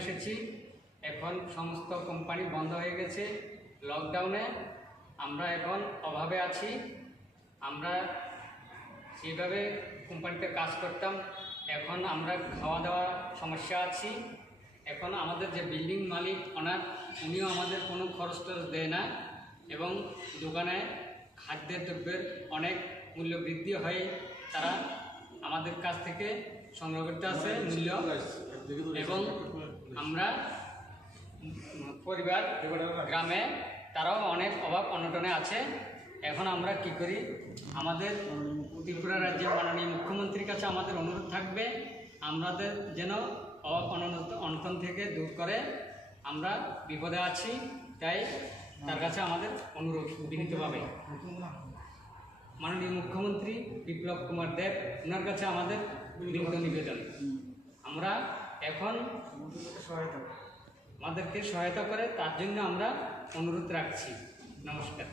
এসেছি। এখন সমস্ত কোম্পানি বন্ধ হয়ে গেছে লকডাউনে। আমরা এখন অভাবে আছি। আমরা যেভাবে কোম্পানিতে কাজ করতাম, এখন আমরা খাওয়া দাওয়া সমস্যা আছি। এখন আমাদের যে বিল্ডিং মালিক ওনার, উনিও আমাদের কোনো খরচ টরচ দেয় না, এবং দোকানে খাদ্যের দ্রব্যের অনেক মূল্য বৃদ্ধি হয়ে তারা আমাদের কাছ থেকে সংগ্রহ করতে আসে মূল্য, এবং আমরা পরিবার গ্রামে তারাও অনেক অভাব অনটনে আছে। এখন আমরা কি করি, আমাদের ত্রিপুরা রাজ্যের মাননীয় মুখ্যমন্ত্রীর কাছে আমাদের অনুরোধ থাকবে, আমাদের যেন অভাব অনটন থেকে দূর করে। আমরা বিপদে আছি, তাই তার কাছে আমাদের অনুরোধ বিনীতভাবে। মাননীয় মুখ্যমন্ত্রী বিপ্লব কুমার দেব, ওনার কাছে আমাদের বিনীত নিবেদন, আমরা এখন আমাদেরকে সহায়তা করে তার জন্য আমরা অনুরোধ রাখছি। নমস্কার।